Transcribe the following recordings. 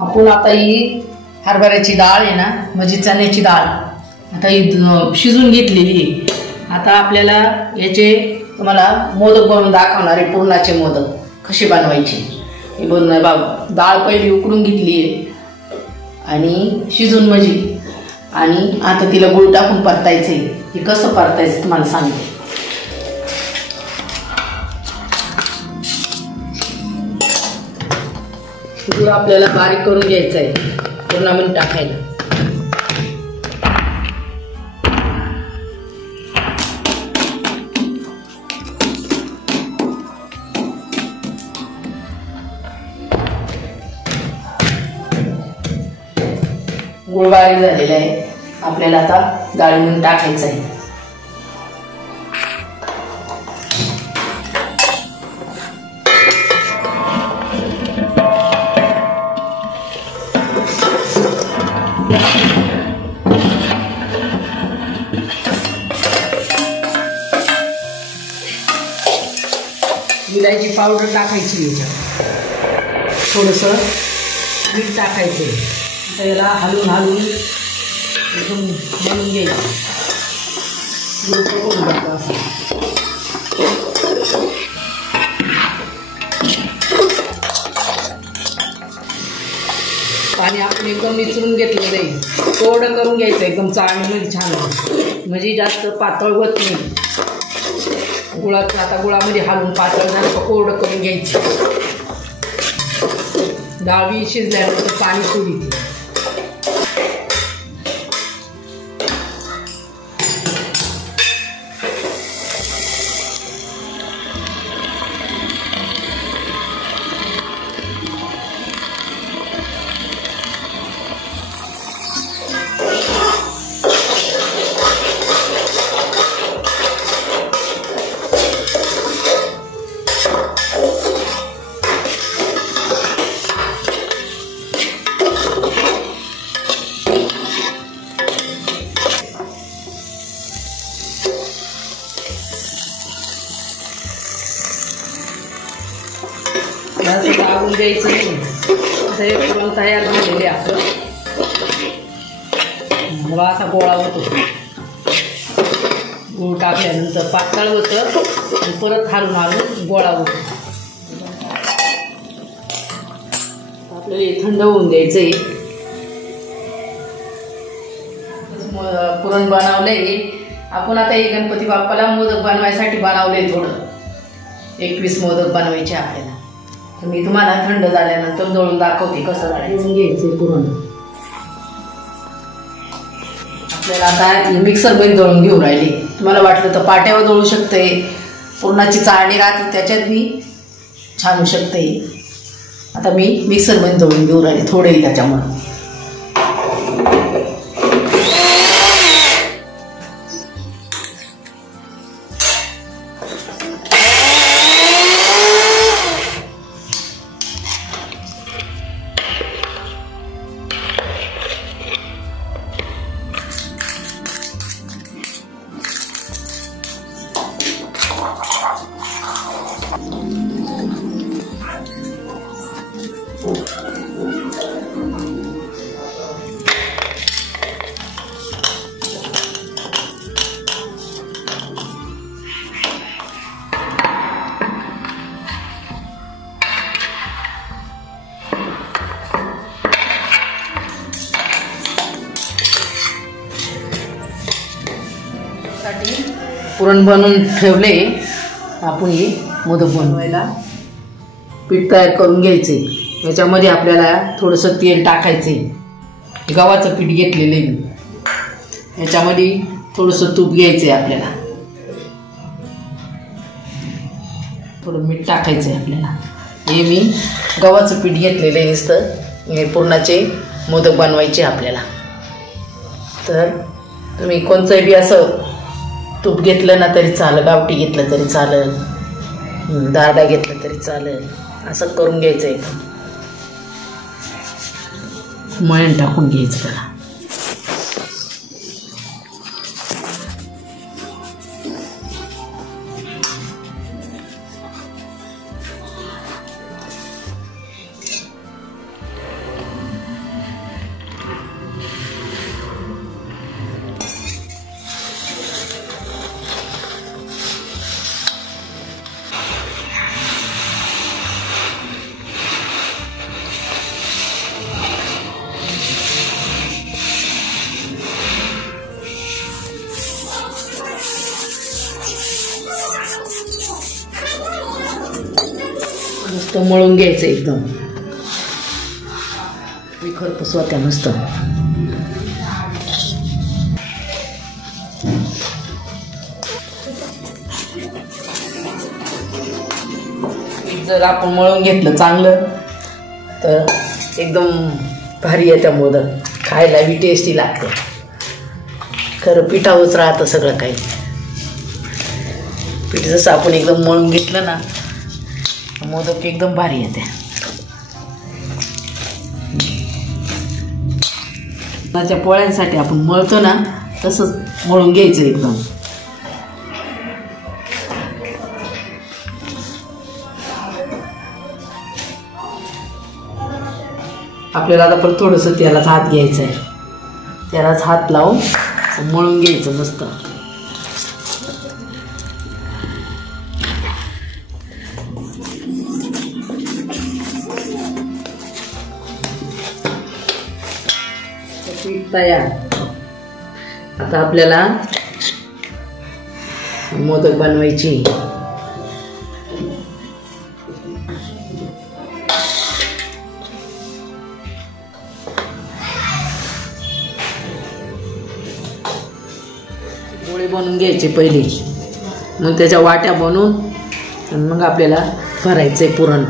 आपण आता ही हरभऱ्याची डाळ आहे ना, म्हणजे चण्याची डाळ आता ही शिजून घेतलेली आहे। आता आपल्याला याचे तुम्हाला मोदक बनवून दाखवणार आहे, पुरणाचे मोदक कसे बनवायचे हे बनवणार। बाबा डाळ पहिली उकडून घेतली आहे आणि शिजून म्हणजे, आणि आता तिला गूळ टाकून परतायचे। हे कसं परतायचं तुम्हाला सांगते। गूळ आपल्याला बारीक करून घ्यायचा आहे पुरणामध्ये टाकायला। गूळ बारीक झालेला आहे, आपल्याला आता डाळीमध्ये टाकायचं आहे। विलायची पावडर टाकायची, याच्यात थोडंसं मीठ टाकायचं। आता याला हलवून हलवून एकदम बनवून घ्यायचं। पाणी आपण एकदम मिसळून घेतलेलं आहे, कोरडं करून घ्यायचं एकदम चाळणीमध्ये छान, म्हणजे जास्त पातळ होत नाही। गुळाचं आता गुळामध्ये हलवून पातळ झालं कोरडं करून घ्यायचं। डाळ बी शिजल्यानंतर पाणी सोडीते। लागून द्यायचं नाही। आता हे पुरण तयार झालेले आपलं, मला असा गोळा होतो। गूळ टाकल्यानंतर पातळ होतं आणि परत हलून हलून गोळा होतो। आपल्याला हे थंड होऊन द्यायचंय। पुरण बनवलंय आपण। आता हे गणपती बाप्पाला मोदक बनवायसाठी बनवलंय थोडं, 21 मोदक बनवायचे आपल्याला। तर मी तुम्हाला थंड झाल्यानंतर दळून दाखवते कसं दळून घ्यायचं पुरण। आपल्याला आता मिक्सरमध्ये दळून घेऊन राहिले। तुम्हाला वाटलं तर पाट्यावर दळू शकते, पुरणाची चाळणी राहते त्याच्यात बी छान होऊ शकते। आता मी मिक्सरमध्ये दळून घेऊन राहिले थोडे त्याच्यामुळे। पुरण बनवून ठेवले, आपण हे मोदक बनवायला पीठ तयार करून घ्यायचे। याच्यामध्ये आपल्याला थोडंसं तेल टाकायचे, गव्हाचं पीठ घेतलेलं आहे। याच्यामध्ये थोडंसं तूप घ्यायचं आहे आपल्याला, थोडं मीठ टाकायचं आहे आपल्याला। हे मी गव्हाचं पीठ घेतलेलं आहे नुसतं, हे पुरणाचे मोदक बनवायचे आपल्याला। तर तुम्ही कोणचंही बी असं तूप घेतलं ना तरी चालेल, गावठी घेतलं तरी चालेल, डालडा घेतलं तरी चालेल। असं करून घ्यायचं आहे, मळण टाकून घ्यायचं त्याला। मळून घ्यायचं एकदम. मी खरपूस होत्या मस्त. जर आपण मळून घेतलं चांगलं तर एकदम भारी येतं मोदक. खायला बी टेस्टी लागतं. खरं पिठावरच राहतं सगळं काही. पीठ जसं आपण एकदम मळून घेतलं ना मोदक एकदम भारी येते. त्याच्या पोळ्यांसाठी आपण मळतो ना तसंच मळून घ्यायचं एकदम. आपल्याला आता पण थोडंसं त्यालाच हात घ्यायचं आहे. त्यालाच हात लावून मळून घ्यायचं मस्त. पीठ तयार. आता आपल्याला मोदक बनवायची. गोळे बनवून घ्यायचे पहिले, मग त्याच्या वाट्या बनवून मग आपल्याला भरायचे पुरण.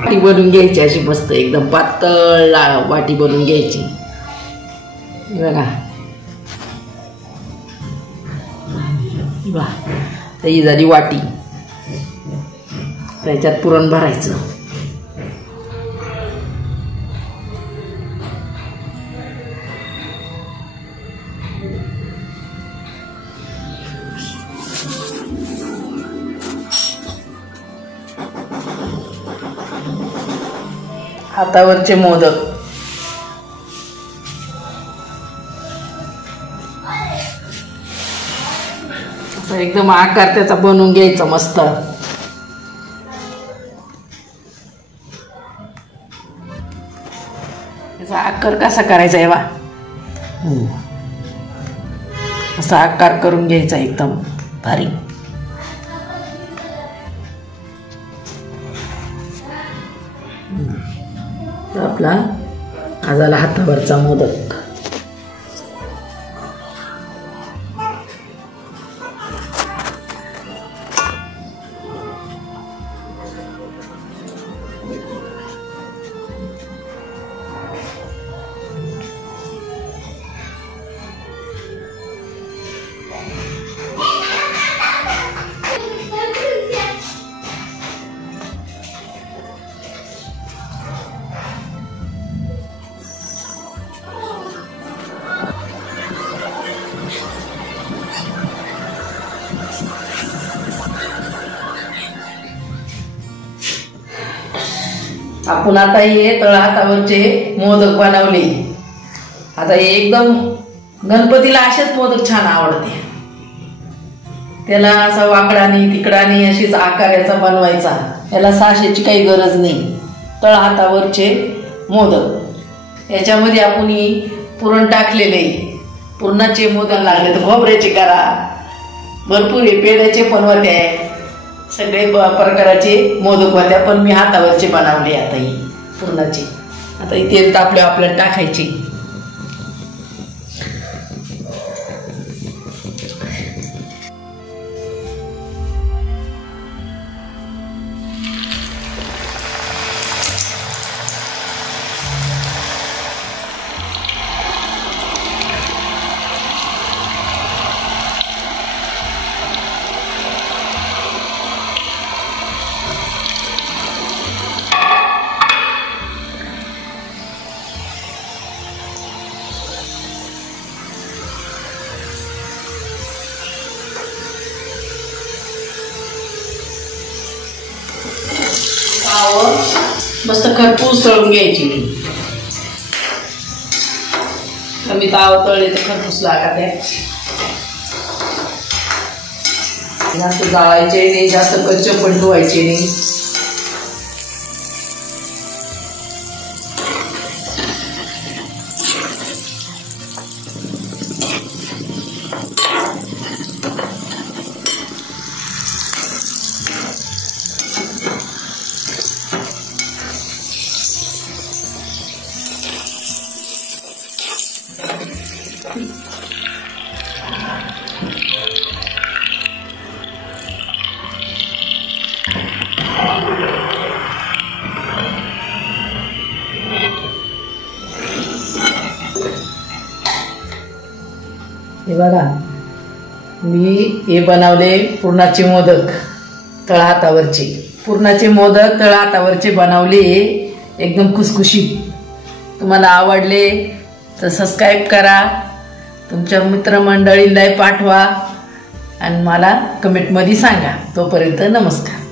वाटी बनवून घ्यायची अशी मस्त एकदम पातळ वाटी बनवून घ्यायची. बघा ही झाली वाटी. त्याच्यात पुरण भरायचं. हातावरचे मोदक. एकदम आकार त्याचा बनवून घ्यायचा मस्त. त्याचा आकार कसा करायचा आहे बा, असा आकार करून घ्यायचा एकदम भारी. आपला हा झाला हातावरचा मोदक. आपण आता हे तळ हातावरचे मोदक बनवले. आता हे एकदम गणपतीला असेच मोदक छान आवडते. त्याला असा वाकडानी तिकडानी अशीच आकार याचा बनवायचा. याला साशेची काही गरज नाही. तळ हातावरचे मोदक. याच्यामध्ये आपण पुरण टाकलेले. पुरणाचे मोदक लागले तर खोबऱ्याचे करा, भरपूर आहे. पेढ्याचे पण होते, सगळे प्रकाराचे मोदक होत्या. पण मी हातावरचे बनवले आता ही पुरणाची. आता ही तेल तापले आपल्याला टाकायची. मस्त खरपूस तळून घ्यायची. कमी ताव तळले तर खरपूस लागत आहे. जास्त जाळायचे नाही, जास्त कच्चे पण धुवायचे नाही. हे बघा, मी हे बनवले पुरणाचे मोदक तळहातावरचे. पुरणाचे मोदक तळहातावरचे बनवले, एकदम खुसखुशीत. तुम्हाला आवडले तर सबस्क्राईब करा, तुमच्या मित्रमंडळीला पाठवा आणि मला कमेंटमध्ये सांगा. तोपर्यंत नमस्कार.